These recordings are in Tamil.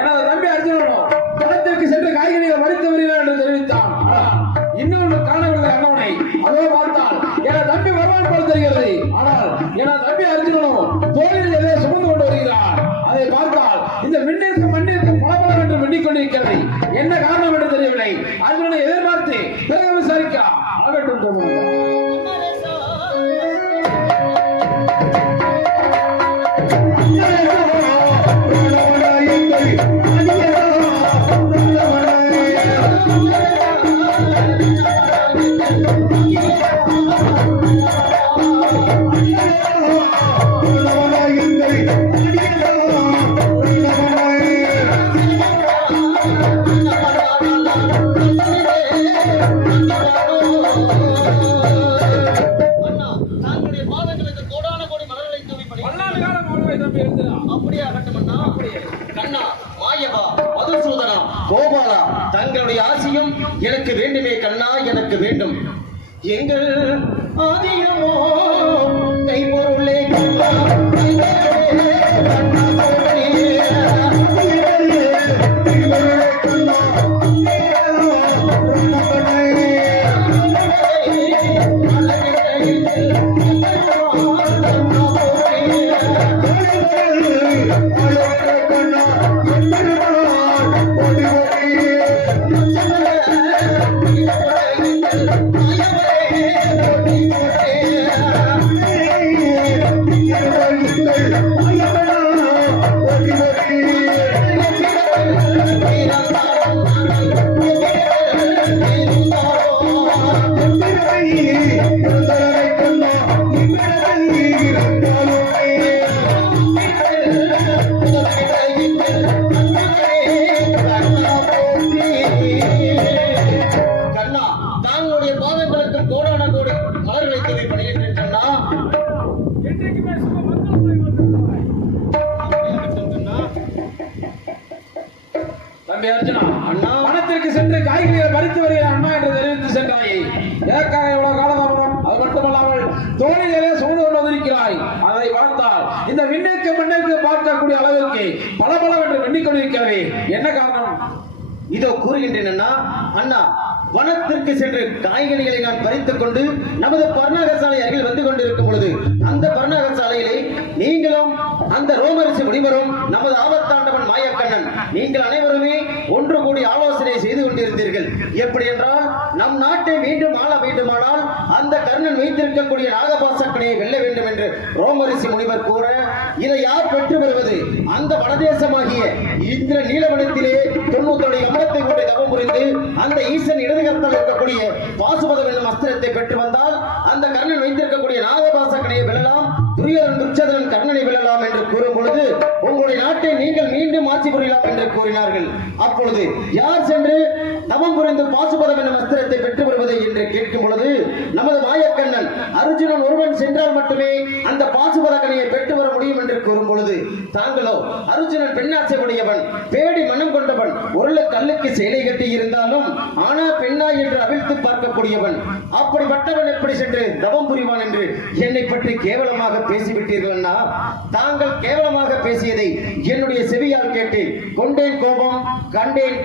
எனது தம்பி அர்ஜுனனும் களத்திற்கு சென்று காய்கறிகளை மறித்து வருகிறார் என்று தெரிவித்தான். ஆனால் இன்னொன்று காணவில்லை அண்ணவனை அதோ பார்த்தால் எனது தம்பி வருவான் போல் தெரிகிறது. ஆனால் எனது தம்பி அர்ஜுனனும் தோளில் எதை சுமந்து கொண்டு வருகிறார். அதை பார்த்தால் இந்த விண்ணிற்கு மண்ணிற்கு பலபலம் என்று மின்னிக் கொண்டிருக்கிறது. என்ன காரணம் என்று தெரியவில்லை. அர்ஜுனனை எதிர்பார்த்து வேண்டும். எங்கள் இதோ கூறுகின்றேன் அண்ணா அண்ணா வனத்திற்கு சென்று காய்கறிகளை நான் பறித்துக் கொண்டு நமது பர்ணாக சாலை அருகில் வந்து கொண்டிருக்கும் பொழுது அந்த பர்ணாக சாலையிலே நீங்களும் அந்த ரோமரிசி முனிவரும் நமது ஆபத்தான மாயக்கண்ணன் நீங்கள் அனைவருமே ஒன்று கூடி ஆலோசனை செய்து கொண்டிருந்தீர்கள். எப்படி என்றால் நம் நாட்டை மீண்டும் ஆள வேண்டுமானால் அந்த கர்ணன் வைத்திருக்கக்கூடிய நாகபாசக்கனையை வெல்ல வேண்டும் என்று ரோமரிசி முனிவர் கூற இதை யார் பெற்று வருவது? அந்த வடதேசமாகிய இந்திர நீலவனத்திலே தொண்ணூத்தோடைய அமலத்தை கொண்டு தவம் புரிந்து அந்த ஈசன் இடதுகரத்தில் இருக்கக்கூடிய பாசுபதம் என்னும் அஸ்திரத்தை நாட்டை நீங்கள் மீண்டும் ஆட்சி புரியலாம் என்று கூறினார்கள். அப்பொழுது யார் சென்று தவம் புரிந்து பாசுபதம் என்னும் அஸ்திரத்தை பெற்று வருவது என்று கேட்கும் பொழுது நமது மாயக்கண்ணன் அர்ஜுனன் ஒருவன் சென்றால் மட்டுமே அந்த பாசுபத கனியை பெற்று வர முடியும் என்று கூறும் பொழுது தாங்களோ அர்ஜுனன் பெண்ணாசை உடையவன் பேடி மனம் கொண்டவன் உருள கல்லுக்கு சேலை கட்டி இருந்தாலும் ஆனா பெண்ணா என்று அவிழ்த்து பார்க்கக்கூடியவன் அப்படிப்பட்டவன் எப்படி சென்று தவம் புரிவான் என்று என்னை பற்றி கேவலமாக பேசிவிட்டீர்கள் தாங்கள் கேவலமாக பேசியதை என்னுடைய செவியால் கேட்டேன். கொண்டேன் கோபம் கண்டேன்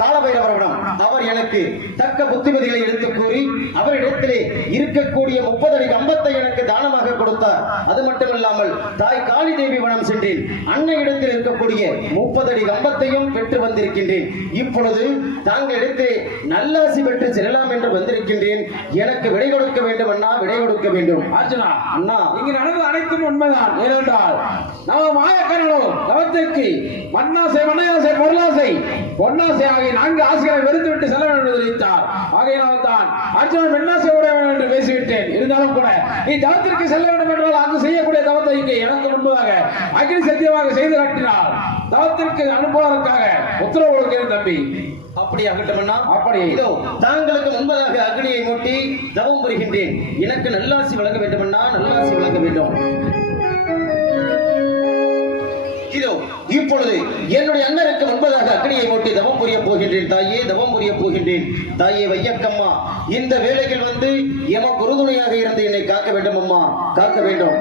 காலபைரவரிடம். அவர் எனக்கு தக்க புத்திமதிகளை எடுத்து கூறி அவரிடத்திலே இருக்கக்கூடிய முப்பது அடி கம்பத்தை எனக்கு தானமாக கொடுத்தார். அது மட்டுமல்லாமல் தாய் காளி தேவி வனம் சென்றேன். அன்னை இடத்தில் இருக்கக்கூடிய முப்பது அடி கம்பத்தையும் பெற்று வந்திருக்கின்றேன். இப்பொழுது தாங்கள் இடத்திலே நல்லாசி பெற்று செல்லலாம் என்று வந்திருக்கின்றேன். எனக்கு விடை கொடுக்க வேண்டும் அண்ணா விடை கொடுக்க வேண்டும். அர்ஜுனா அண்ணா. இங்கு நடந்தது அனைத்தும் உண்மைதான். ஏனென்றால் நம்ம மாயக்கரனோ தவத்திற்கு மண்ணாசை மண்ணையாசை பொருளாசை பொன்னாசை ஆகிய நான்கு ஆசைகளை வெறுத்துவிட்டு செல்ல வேண்டும் என்று ஆகையினால் தான் அர்ஜுனன் பெண்ணாசை உடையவன் என்று பேசிவிட்டேன். இருந்தாலும் கூட நீ தவத்திற்கு செல்ல வேண்டும் என்றால் அங்கு செய்யக்கூடிய தவத்தை இங்கே எனக்கு முன்பதாக அக்னி சத்தியமாக செய்து காட்டினார் தவத்திற்கு அனுப்புவதற்காக உத்தரவு கொடுக்கிறேன் தம்பி. அப்படி ஆகட்டும் அண்ணா. அப்படி. இதோ தாங்களுக்கு முன்பதாக அக்னியை மூட்டி தவம் புரிகின்றேன். எனக்கு நல்லாசி வழங்க வேண்டும் நல்லாசி வழங்க வேண்டும். இதோ இப்பொழுது என்னுடைய அண்ணனுக்கு முன்பதாக அக்னியை மூட்டி தவம் புரிய போகின்றேன். தாயே தவம் புரிய போகின்றேன். தாயே வையக்கம்மா இந்த வேலைகள் வந்து எமக்கு உறுதுணையாக இருந்து என்னை காக்க வேண்டும் அம்மா. காக்க வேண்டும்.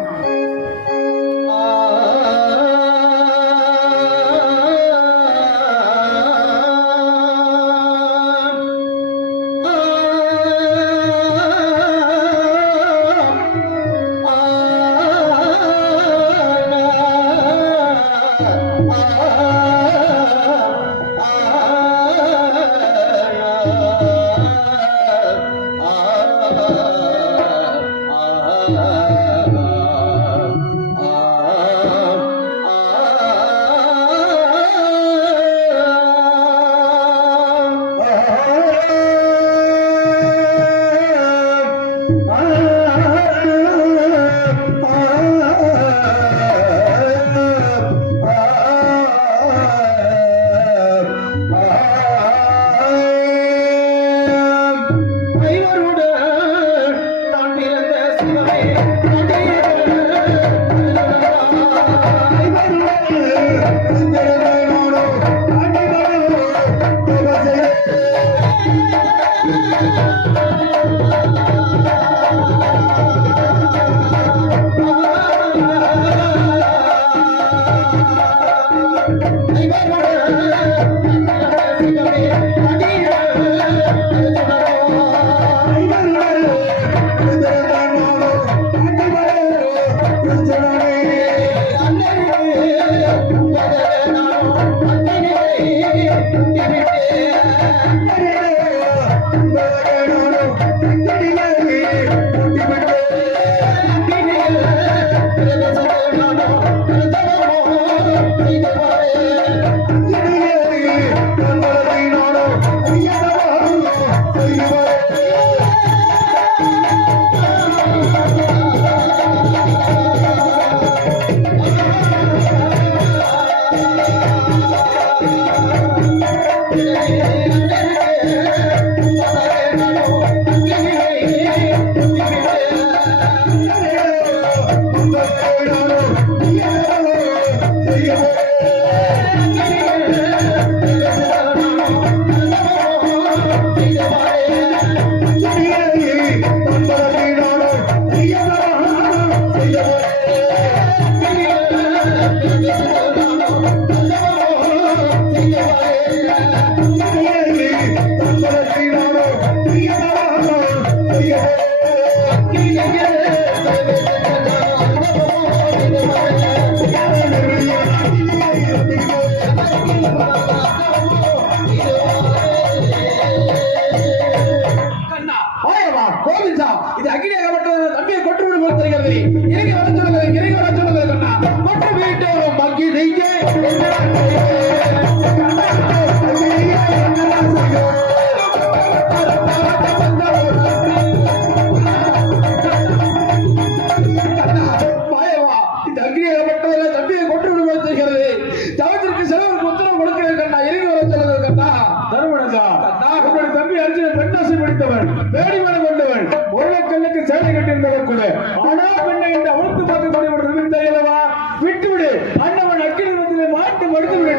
வேடிமனம் கொண்டவன் உருளைக்கல்லுக்கு சேலை கட்டியிருந்தவர் கூட. ஆனா பெண்ணை இந்த அழுத்து பார்த்து கொண்டு அல்லவா? விட்டுவிடு. அண்ணவன் அக்கிரமத்திலே மாட்டு மடுத்து விடு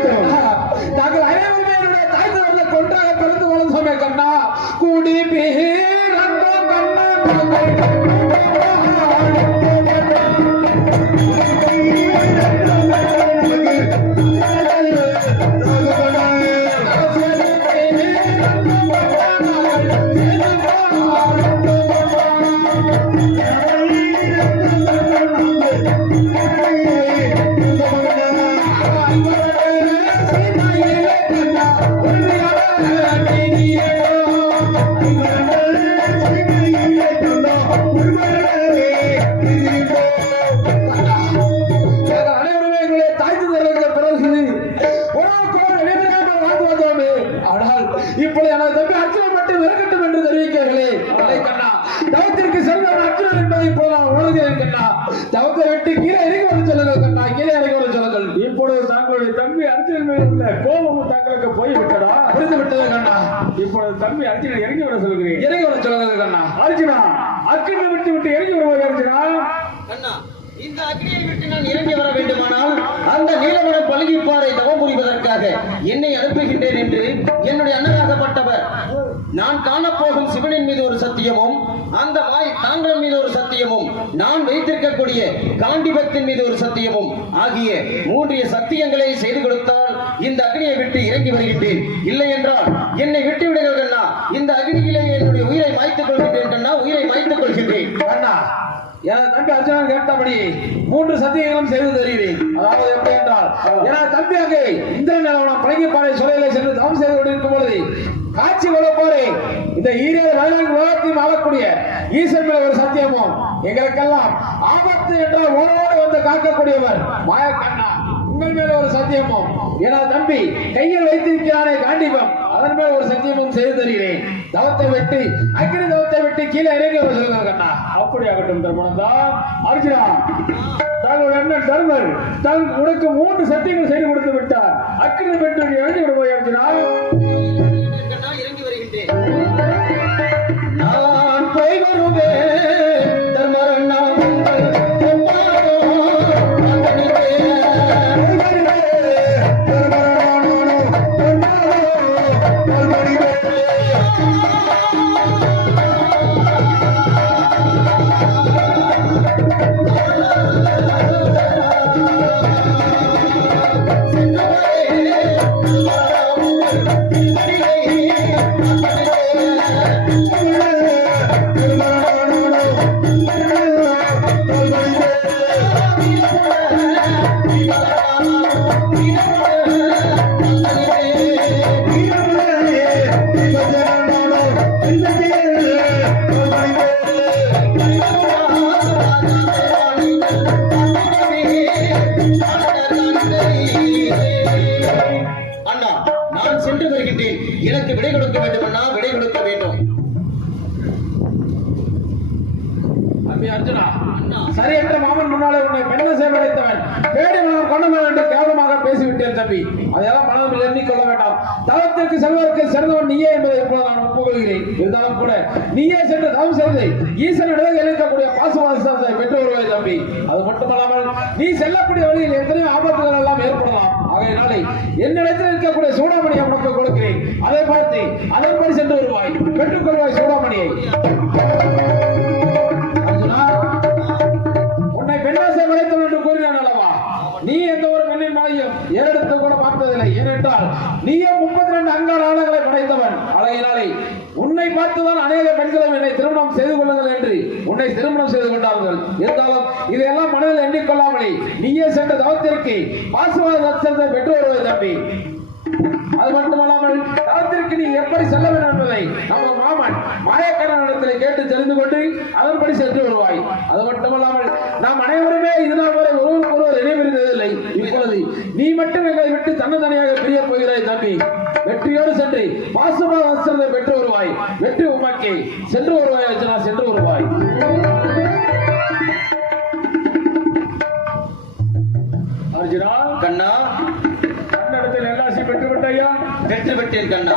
தம்பி அர்ஜுனன் இறங்கி வர சொல்கிறேன் இறங்கி வர சொல்லுங்கள் கண்ணா. அர்ஜுனா அக்கிரமம் விட்டு விட்டு இறங்கி வருவாய் அர்ஜுனா. அண்ணா இந்த அக்னியை விட்டு நான் இறங்கி வர வேண்டுமானால் அந்த நீலவன பழுகிப்பாறை தவம் புரிவதற்காக என்னை அனுப்புகின்றேன் என்று என்னுடைய அண்ணனாகப்பட்டவர் நான் காணப்போகும் சிவனின் மீது ஒரு சத்தியமும் அந்த வாய் தாங்கள் மீது ஒரு சத்தியமும் நான் வைத்திருக்கக்கூடிய காண்டிபத்தின் மீது ஒரு சத்தியமும் ஆகிய மூன்றிய சத்தியங்களை செய்து கொடுத்தால் இந்த அக்னியை விட்டு இறங்கி வருகின்றேன். இல்லை என்றால் என்னை விட்டு எனது தம்பி அர்ஜுனன் கேட்டபடி மூன்று சத்தியங்களும் செய்து தருகிறேன். அதாவது எப்படி என்றால் எனது தம்பியாக இந்திரன் நிலவனம் பழகிப்பாறை சூழலை சென்று தவம் செய்து கொண்டிருக்கும் பொழுது காட்சி கொடுப்போரே இந்த ஈரேழு வயலின் உலகத்தையும் ஆளக்கூடிய ஈசன் மேல ஒரு சத்தியமும் எங்களுக்கெல்லாம் ஆபத்து என்றால் உணவோடு வந்து காக்கக்கூடியவர் மாயக்கண்ணா. உங்கள் மேல ஒரு சத்தியமும். எனது தம்பி கையில் வைத்திருக்கிறானே காண்டிபம் அதன் மேல் ஒரு சத்தியமும் செய்து தருகிறேன். தவத்தை விட்டு அக்னி தவத்தை விட்டு கீழே இறங்கி வர சொல்லுங்கள் கண்ணா அப்படியாகட்டும் தான் அர்ஜுனா தங்கள் அண்ணன் தர்மர் தன் உனக்கு மூன்று சத்தியங்கள் செய்து கொடுத்து விட்டார். அக்னி பெற்று எழுதி விடுவாய் அர்ஜுனா. எனக்கு விடை கொடுக்க வேண்டும் விடை கொடுக்க வேண்டும். சரியற்ற மாமன் முன்னாலே உன்னை பெண்ண சேவடைத்தவன் பேடி மனம் கொண்டு என்று கேவலமாக பேசிவிட்டேன் தம்பி. அதையெல்லாம் மனம் எண்ணிக்கொள்ள வேண்டாம். தளத்திற்கு செல்வதற்கு சிறந்தவன் நீயே என்பதை இப்போது நான் ஒப்புக்கொள்கிறேன் இருந்தாலும் கூட நீயே சென்று தவம் செய்து ஈசனிடம் எழுக்கக்கூடிய பாசுவாசத்தை பெற்று வருவாய் தம்பி. அது மட்டுமல்லாமல் நீ செல்லக்கூடிய வழியில் எத்தனையோ ஆபத்துகள் எல்லாம் ஏற்படலாம். ஆகையினாலே என்னிடத்தில் இருக்கக்கூடிய சூடாமணியை உனக்கு கொடுக்கிறேன். அதை பார்த்து அதன்படி சென்று வருவாய். பெற்றுக்கொள்வாய் சூடாமணியை. பாசுவாத பெற்று வருவது தம்பி அது மட்டுமல்லாமல் களத்திற்கு நீ எப்படி செல்ல வேண்டும் என்பதை நமது மாமன் மாயக்கடனிடத்தில் கேட்டு தெரிந்து கொண்டு அதன்படி சென்று வருவாய். அது மட்டுமல்லாமல் நாம் அனைவருமே இதனால் வரை ஒருவருக்கு ஒருவர் இணைபிருந்ததில்லை இப்பொழுது நீ மட்டும் எங்களை விட்டு தன்னதனியாக பிரிய போகிறாய் தம்பி. வெற்றியோடு சென்று பாசுபா வசனத்தை பெற்று வருவாய். வெற்றி உமக்கே. சென்று வருவாய் அர்ச்சனா சென்று வருவாய். பெற்று விட்டேன் கண்ணா.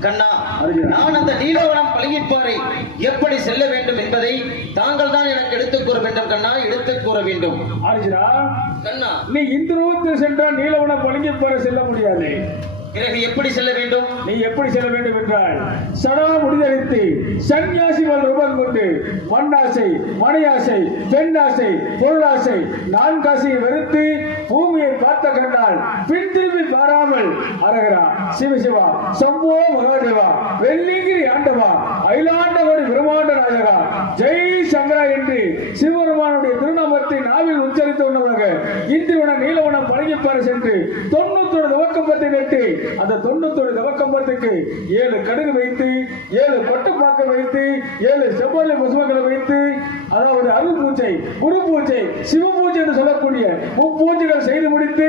கண்ணா. நான் அந்த நீலவனம் பழகிப்பாறை எப்படி செல்ல வேண்டும் என்பதை தாங்கள் தான் எனக்கு எடுத்துக் கூற வேண்டும் கண்ணா எடுத்துக் கூற வேண்டும். அர்ஜுனா கண்ணா. நீ இந்த ரூபத்தில் சென்றால் நீலவன பழங்கி பெற செல்ல முடியாது. பிறகு எப்படி செல்ல வேண்டும்? நீ எப்படி செல்ல வேண்டும் என்றால் சடா முடிதளித்து சன்னியாசி வல் ரூபம் கொண்டு மண்ணாசை மனையாசை பெண்ணாசை பொருளாசை நான்காசையை வெறுத்து பூமியை பார்த்த கண்டால் பின் திரும்பி பாராமல் அரகரா சிவசிவா சம்போ மகாதேவா வெள்ளிங்கிரி ஆண்டவா அயிலாண்டவடி பிரம்மாண்ட ராஜகா. ஜெய் சங்கரா என்று சிவபெருமானுடைய திருநாமத்தை நாவில் உச்சரித்த உணவாக இந்திரவன நீலவனம் பழகிப்பார சென்று தொண்ணூத்தொரு துவக்கப்பத்தை நட்டு அந்த தொண்ணூத்தொரு நவக்கம்பத்துக்கு ஏழு கடுகு வைத்து ஏழு பட்டு பாக்க வைத்து ஏழு செவ்வொழி புஷ்பங்களை வைத்து அதாவது அருள் பூஜை குரு பூஜை சிவ பூஜை என்று சொல்லக்கூடிய முப்பூஜைகள் செய்து முடித்து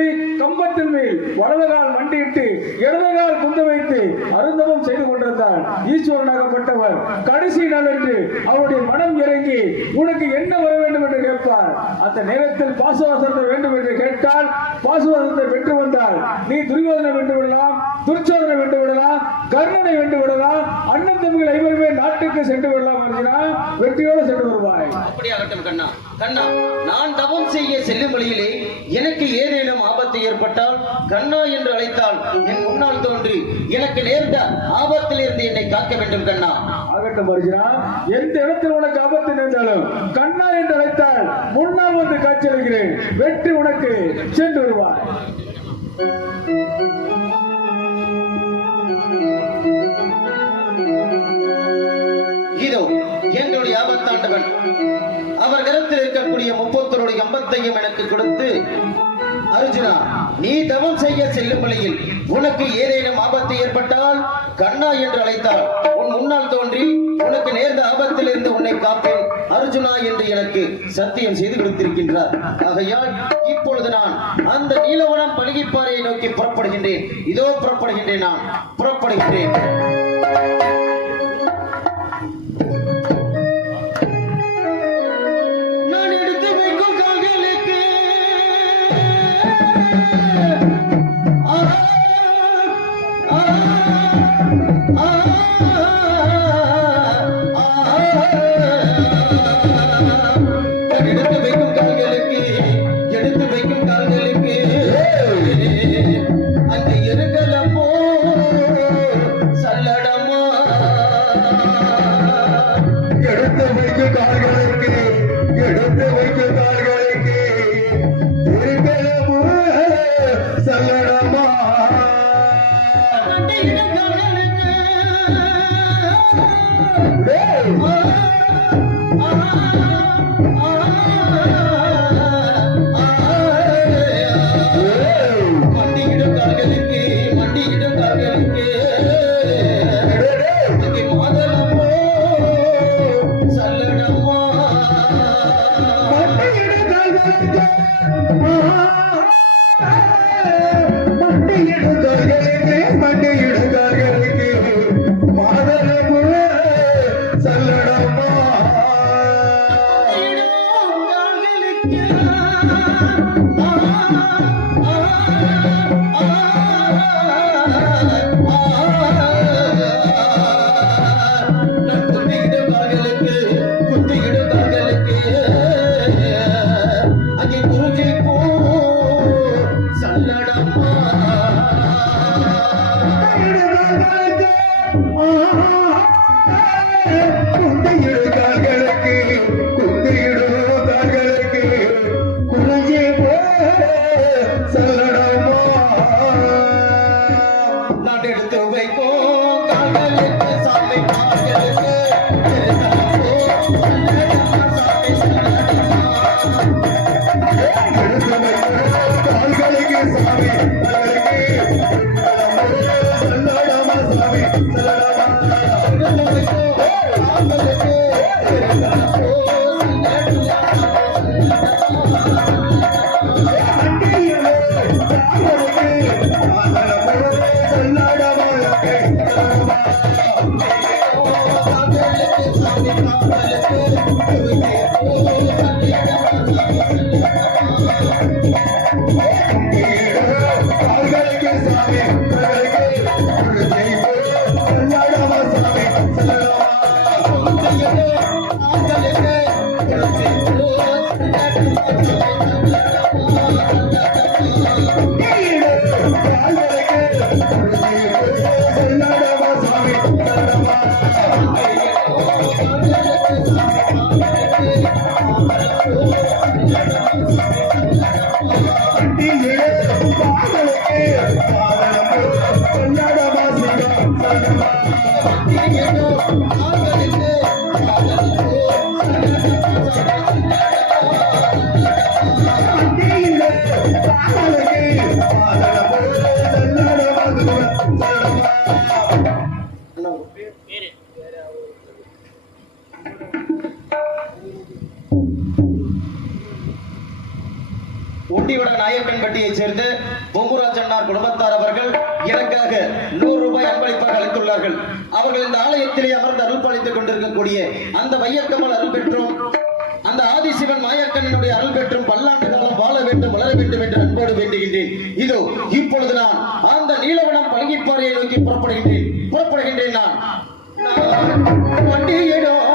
மரத்தின் மேல் வலதுகால் மண்டியிட்டு இடதுகால் குந்த வைத்து அருந்தவம் செய்து கொண்டிருந்தார் ஈஸ்வரனாகப்பட்டவர் கடைசி நாள் என்று அவருடைய மனம் இறங்கி உனக்கு என்ன வர வேண்டும் என்று கேட்பார்? அந்த நேரத்தில் பாசுவாசத்தை வேண்டும் என்று கேட்டால் பாசுவாசத்தை வென்று வந்தால் நீ துரியோதனை வென்று விடலாம் துர்ச்சோதனை வென்று விடலாம் கர்ணனை வென்று விடலாம் அண்ணன் தம்பிகள் ஐவருமே நாட்டுக்கு சென்று விடலாம் அர்ஜுனா வெற்றியோடு சென்று வருவாய். அப்படியாகட்டும் கண்ணா. கண்ணா நான் தவம் செய்ய செல்லும் வழியிலே எனக்கு ஏதேனும் ஆபத்து ஏற்பட்டால் கண்ணா என்று அழைத்தால் என் முன்னால் தோன்றி எனக்கு நேர்ந்த ஆபத்தில் இருந்து என்னை காக்க வேண்டும் கண்ணா. ஆகட்டும் அர்ஜுனா எந்த இடத்தில் உனக்கு ஆபத்து நேர்ந்தாலும் கண்ணா என்று அழைத்தால் முன்னால் வந்து காட்சியளிக்கிறேன். வெற்றி உனக்கு சென்று வருவாய் இதோ எங்களுடைய ஆபத்தாண்டவன். அவர் கரத்தில் இருக்கக்கூடிய முப்பத்தொருடைய அம்பத்தையும் எனக்கு கொடுத்து அர்ஜுனா நீ தவம் செய்ய செல்லும் வழியில் உனக்கு ஏதேனும் ஆபத்து ஏற்பட்டால் கண்ணா என்று அழைத்தால் உன் முன்னால் தோன்றி உனக்கு நேர்ந்த ஆபத்தில் இருந்து உன்னை காப்பேன். அர்ஜுனா என்று எனக்கு சத்தியம் செய்து கொடுத்திருக்கின்றார். ஆகையால் இப்பொழுது நான் அந்த நீலவனம் பழகிப்பாறையை நோக்கி புறப்படுகின்றேன். இதோ புறப்படுகின்றேன் நான். புறப்படுகின்றேன். ஊட்டிவட அன்பளிப்பாக அவர்கள் இந்த ஆலயத்திலே அமர்ந்து அருள் பாலித்துக் கொண்டிருக்கக்கூடிய அந்த வையக்கமல் அருள் பெற்றும். அந்த ஆதிசிவன் மாயக்கண்ணனுடைய அருள் பெற்றும் பல்லாண்டு காலம் வாழ வேண்டும் வளர வேண்டும் என்று அன்போடு வேண்டுகின்றேன். இதோ இப்பொழுது நான் அந்த நீலவனம் பழகிப்பாறையை நோக்கி புறப்படுகின்றேன். புறப்படுகின்றேன் நான். நான் வண்டியிடும்